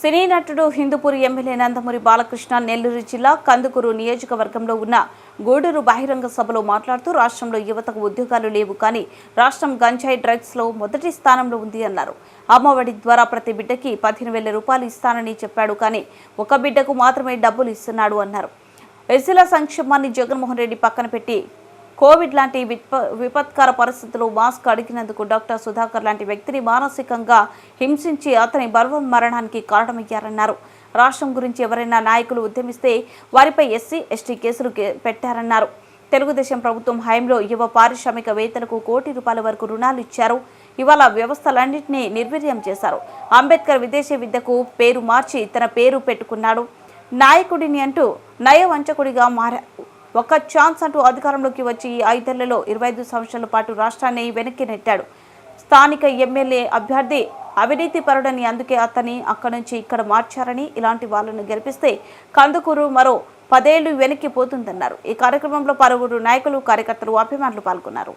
సినీ నటుడు హిందూపూర్ ఎమ్మెల్యే నందమూరి బాలకృష్ణ నెల్లూరు జిల్లా కందుకూరు నియోజకవర్గంలో ఉన్న గూడూరు బహిరంగ సభలో మాట్లాడుతూ రాష్ట్రంలో యువతకు ఉద్యోగాలు లేవు కానీ రాష్ట్రం గంజాయి డ్రగ్స్ లో మొదటి స్థానంలో ఉంది అన్నారు. అమ్మఒడి ద్వారా ప్రతి బిడ్డకి 15,000 రూపాయలు ఇస్తానని చెప్పాడు కానీ ఒక బిడ్డకు మాత్రమే డబ్బులు ఇస్తున్నాడు అన్నారు. ఎస్సీల సంక్షేమాన్ని జగన్మోహన్ రెడ్డి పక్కన పెట్టి కోవిడ్ లాంటి విపత్కర పరిస్థితుల్లో మాస్క్ అడిగినందుకు డాక్టర్ సుధాకర్ లాంటి వ్యక్తిని మానసికంగా హింసించి అతని మరణానికి కారణమయ్యారన్నారు. రాష్ట్రం గురించి ఎవరైనా నాయకులు ఉద్యమిస్తే వారిపై ఎస్సీ ఎస్టీ కేసులు పెట్టారన్నారు. తెలుగుదేశం ప్రభుత్వం హయాంలో యువ పారిశ్రామికవేత్తలకు ₹1,00,00,000 వరకు రుణాలు ఇచ్చారు. ఇవాళ వ్యవస్థలన్నింటినీ నిర్వీర్యం చేశారు. అంబేద్కర్ విదేశీ విద్యకు పేరు మార్చి తన పేరు పెట్టుకున్నాడు. నాయకుడిని అంటూ నయవంచకుడిగా మారారు. ఒక ఛాన్స్ అంటూ అధికారంలోకి వచ్చి 5 ఏళ్లలో 25 సంవత్సరాల పాటు రాష్ట్రాన్ని వెనక్కి నెట్టాడు. స్థానిక ఎమ్మెల్యే అభ్యర్థి అవినీతి పరుడని, అందుకే అతన్ని అక్కడి నుంచి ఇక్కడ మార్చారని, ఇలాంటి వాళ్ళను గెలిపిస్తే కందుకూరు మరో 10 ఏళ్లు వెనక్కి పోతుందన్నారు. ఈ కార్యక్రమంలో పలువురు నాయకులు, కార్యకర్తలు, అభిమానులు పాల్గొన్నారు.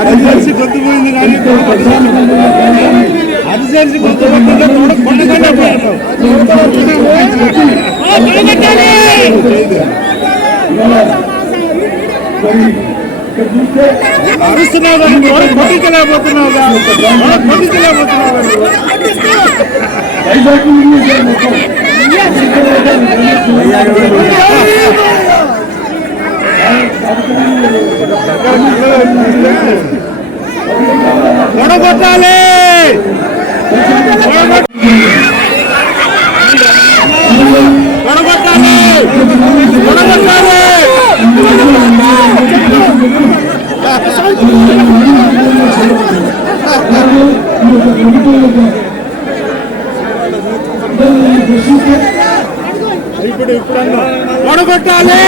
అరిజెన్సీ కొద్దిపోయింది కానీ అరిజెన్సీ కొద్దిపోతుంటే అరుస్తున్నావు కొట్టించలేకపోతున్నావు కొడగొట్టాలి. ఇప్పుడు కొడగొట్టాలి.